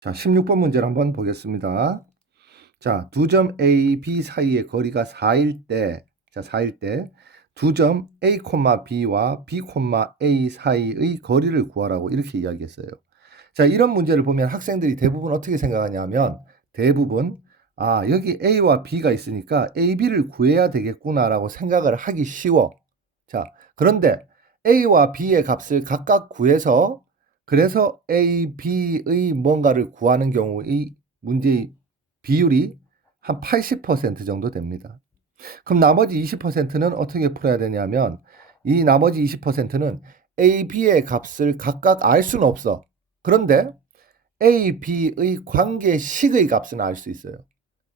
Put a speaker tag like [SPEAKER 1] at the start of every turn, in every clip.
[SPEAKER 1] 자, 16번 문제를 한번 보겠습니다. 자, 두 점 A, B 사이의 거리가 4일 때, 자, 4일 때, 두 점 A, B와 B, A 사이의 거리를 구하라고 이렇게 이야기했어요. 자, 이런 문제를 보면 학생들이 대부분 어떻게 생각하냐면, 대부분, 아, 여기 A와 B가 있으니까 A, B를 구해야 되겠구나라고 생각을 하기 쉬워. 자, 그런데 A와 B의 값을 각각 구해서 그래서 A, B의 뭔가를 구하는 경우의 문제의 비율이 한 80% 정도 됩니다. 그럼 나머지 20%는 어떻게 풀어야 되냐면 이 나머지 20%는 A, B의 값을 각각 알 수는 없어. 그런데 A, B의 관계식의 값은 알 수 있어요.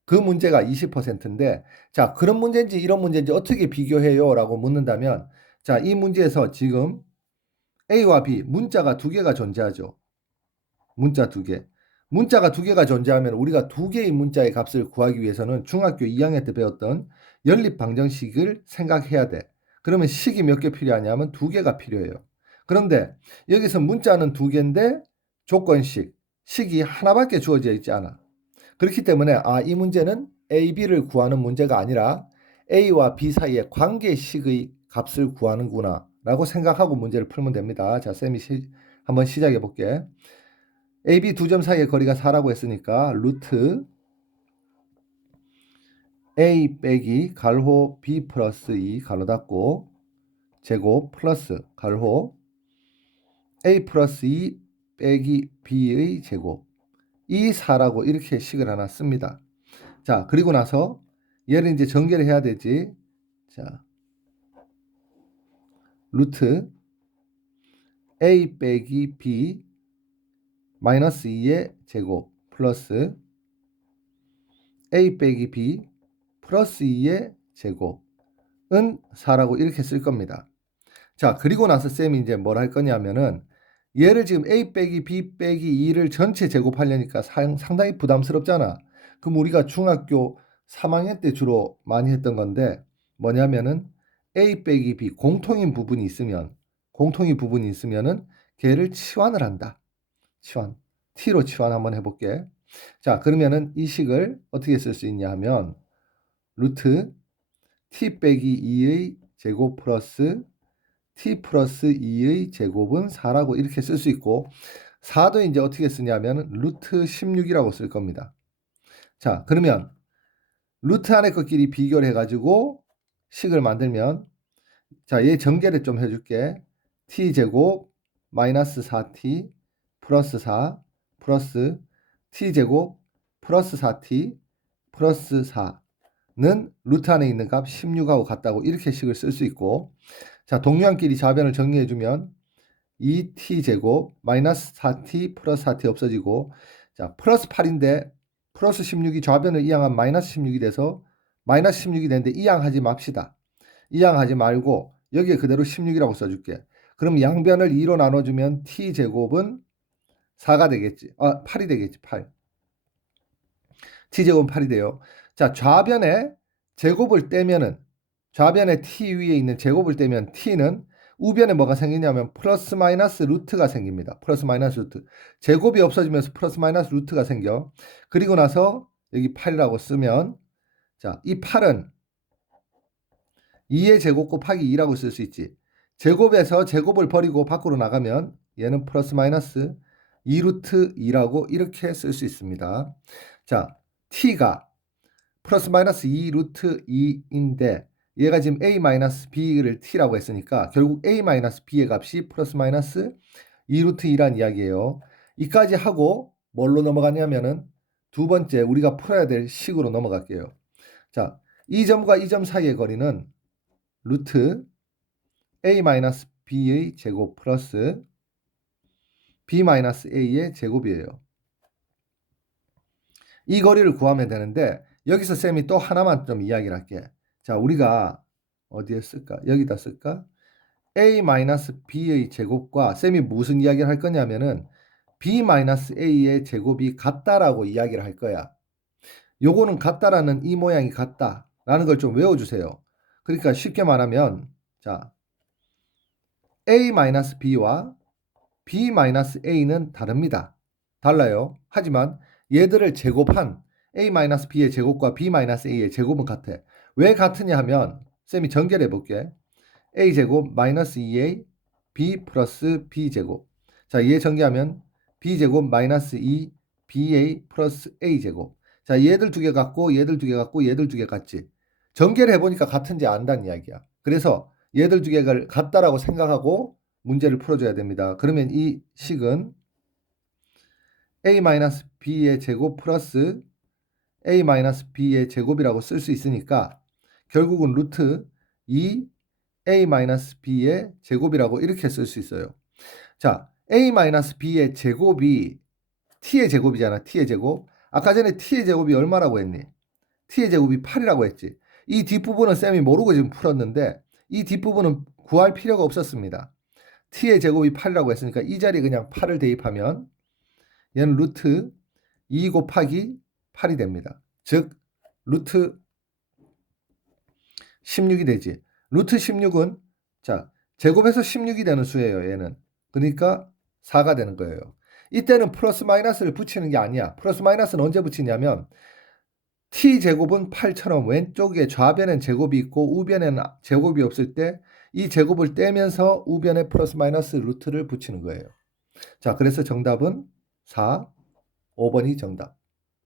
[SPEAKER 1] 그 문제가 20%인데 자, 그런 문제인지 이런 문제인지 어떻게 비교해요? 라고 묻는다면 자, 이 문제에서 지금 A와 B 문자가 두 개가 존재하죠. 문자 두 개. 문자가 두 개가 존재하면 우리가 두 개의 문자의 값을 구하기 위해서는 중학교 2학년 때 배웠던 연립 방정식을 생각해야 돼. 그러면 식이 몇 개 필요하냐면 두 개가 필요해요. 그런데 여기서 문자는 두 개인데 조건식, 식이 하나밖에 주어져 있지 않아. 그렇기 때문에 아, 이 문제는 A, B를 구하는 문제가 아니라 A와 B 사이의 관계식의 값을 구하는구나 라고 생각하고 문제를 풀면 됩니다. 자, 쌤이 시, 한번 시작해 볼게. AB 두 점 사이의 거리가 4라고 했으니까 루트 A 빼기 갈호 B 플러스 2 가로 닫고 제곱 플러스 갈호 A 플러스 2 빼기 B의 제곱 이 4라고 이렇게 식을 하나 씁니다. 자, 그리고 나서 얘를 이제 전개를 해야 되지. 자, 루트 a 빼기 b 마이너스 2의 제곱 플러스 a 빼기 b 플러스 2의 제곱은 4라고 이렇게 쓸 겁니다. 자, 그리고 나서 쌤이 이제 뭘 할 거냐면은 얘를 지금 a 빼기 b 빼기 2를 전체 제곱하려니까 상당히 부담스럽잖아. 그럼 우리가 중학교 3학년 때 주로 많이 했던 건데 뭐냐면은 A 빼기 B 공통인 부분이 있으면 공통인 부분이 있으면은 걔를 치환을 한다. 치환. T로 치환 한번 해볼게. 자, 그러면은 이 식을 어떻게 쓸 수 있냐 하면 루트 T 빼기 2의 제곱 플러스 T 플러스 2의 제곱은 4라고 이렇게 쓸 수 있고 4도 이제 어떻게 쓰냐면 루트 16이라고 쓸 겁니다. 자, 그러면 루트 안에 것끼리 비교를 해가지고 식을 만들면 자, 얘 전개를 좀 해줄게. t제곱 마이너스 4t 플러스 4 플러스 t제곱 플러스 4t 플러스 4는 루트 안에 있는 값 16하고 같다고 이렇게 식을 쓸 수 있고 자, 동류한끼리 좌변을 정리해주면 2t제곱 마이너스 4t 플러스 4t 없어지고 자, 플러스 8인데 플러스 16이 좌변을 이항한 마이너스 16이 돼서 마이너스 16이 되는데 이항하지 맙시다. 이항하지 말고 여기에 그대로 16이라고 써줄게. 그럼 양변을 2로 나눠주면 t제곱은 4가 되겠지. 아, 8이 되겠지. 8. t제곱은 8이 돼요. 자, 좌변에 제곱을 떼면은 좌변에 t 위에 있는 제곱을 떼면 t는 우변에 뭐가 생기냐면 플러스 마이너스 루트가 생깁니다. 플러스 마이너스 루트. 제곱이 없어지면서 플러스 마이너스 루트가 생겨. 그리고 나서 여기 8이라고 쓰면 자, 이 8은 2의 제곱 곱하기 2라고 쓸 수 있지. 제곱에서 제곱을 버리고 밖으로 나가면 얘는 플러스 마이너스 2루트 2라고 이렇게 쓸 수 있습니다. 자, t가 플러스 마이너스 2루트 2인데 얘가 지금 a 마이너스 b를 t라고 했으니까 결국 a 마이너스 b의 값이 플러스 마이너스 2루트 2란 이야기예요. 이까지 하고 뭘로 넘어가냐면은 두 번째 우리가 풀어야 될 식으로 넘어갈게요. 자, 이 점과 이 점 사이의 거리는 루트 a 마이너스 b의 제곱 플러스 b 마이너스 a의 제곱이에요. 이 거리를 구하면 되는데 여기서 쌤이 또 하나만 좀 이야기를 할게. 자, 우리가 어디에 쓸까? 여기다 쓸까? a 마이너스 b의 제곱과 쌤이 무슨 이야기를 할 거냐면은 b 마이너스 a의 제곱이 같다라고 이야기를 할 거야. 요거는 같다라는 이 모양이 같다라는 걸 좀 외워주세요. 그러니까 쉽게 말하면 자 a-b와 b-a는 다릅니다. 달라요. 하지만 얘들을 제곱한 a-b의 제곱과 b-a의 제곱은 같아. 왜 같으냐 하면 쌤이 전개를 해볼게. a제곱 마이너스 2a b 플러스 b제곱. 자, 얘 전개하면 b제곱 마이너스 2 ba 플러스 a제곱. 자, 얘들 두개 같고 얘들 두개 같고 얘들 두 개 같지. 전개를 해보니까 같은지 안다는 이야기야. 그래서 얘들 두 개가 같다라고 생각하고 문제를 풀어줘야 됩니다. 그러면 이 식은 a-b의 제곱 플러스 a-b의 제곱이라고 쓸 수 있으니까 결국은 루트 2 a-b의 제곱이라고 이렇게 쓸 수 있어요. 자, a-b의 제곱이 t의 제곱이잖아. t의 제곱. 아까 전에 t의 제곱이 얼마라고 했니? t의 제곱이 8이라고 했지. 이 뒷부분은 쌤이 모르고 지금 풀었는데 이 뒷부분은 구할 필요가 없었습니다. t의 제곱이 8이라고 했으니까 이 자리에 그냥 8을 대입하면 얘는 루트 2 곱하기 8이 됩니다. 즉 루트 16이 되지. 루트 16은 자 제곱해서 16이 되는 수예요. 얘는. 그러니까 4가 되는 거예요. 이때는 플러스 마이너스를 붙이는 게 아니야. 플러스 마이너스는 언제 붙이냐면 t 제곱은 8처럼 왼쪽에 좌변엔 제곱이 있고 우변에는 제곱이 없을 때 이 제곱을 떼면서 우변에 플러스 마이너스 루트를 붙이는 거예요. 자, 그래서 정답은 4, 5번이 정답.